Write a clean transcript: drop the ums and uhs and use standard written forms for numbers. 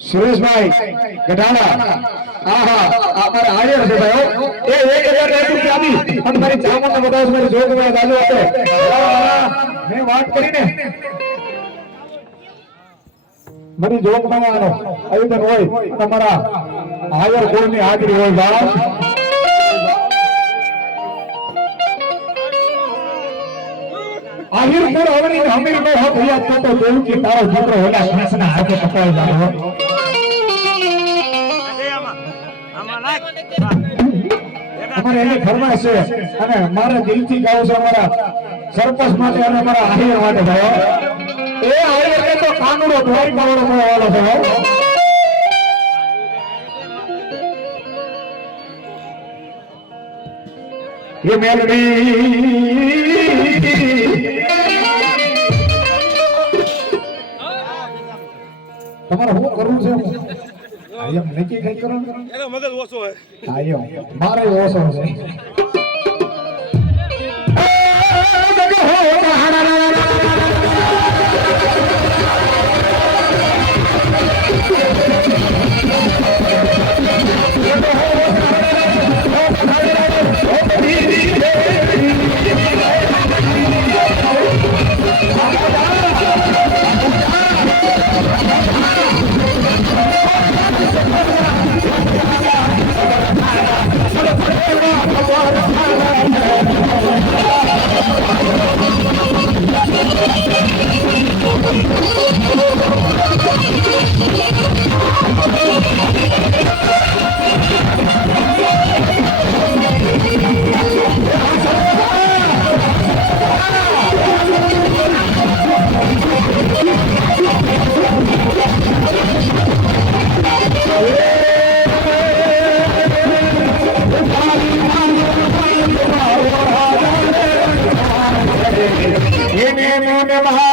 સુરેશભાઈ ગઢાણા આહા અમારે આયર છે ભાઈ એ 1000 રૂપિયા આપી અને મારી ચામુંડા બતાવો મારી જોગમાં દાદુ આપે મેં વાત કરીને મારી જોગમાં આનો આયોજન હોય તમારા આયર કોળની હાજરી હોય બાપ આહિરપુર અવની હમીરનો હક યાદ કરતો દેવજી તારો છોકરો ઓલા શ્વાસના હાથે પકડાઈ જાય અમારે એની ફરમાઈશ છે અને મારા દિલથી ગાઉં છું અમારા સરપંચ માટે અને અમારા આહિર માટે ભાઈ એ આહિર કે તો કાનુડો ધોરી પાવડો મળવાનો છે ये मेलडी તમારે શું કરવું છે આયમ નક્કી કઈ કરો એનો મગજ ઓછો હે આયમ મારે ઓછો છે ये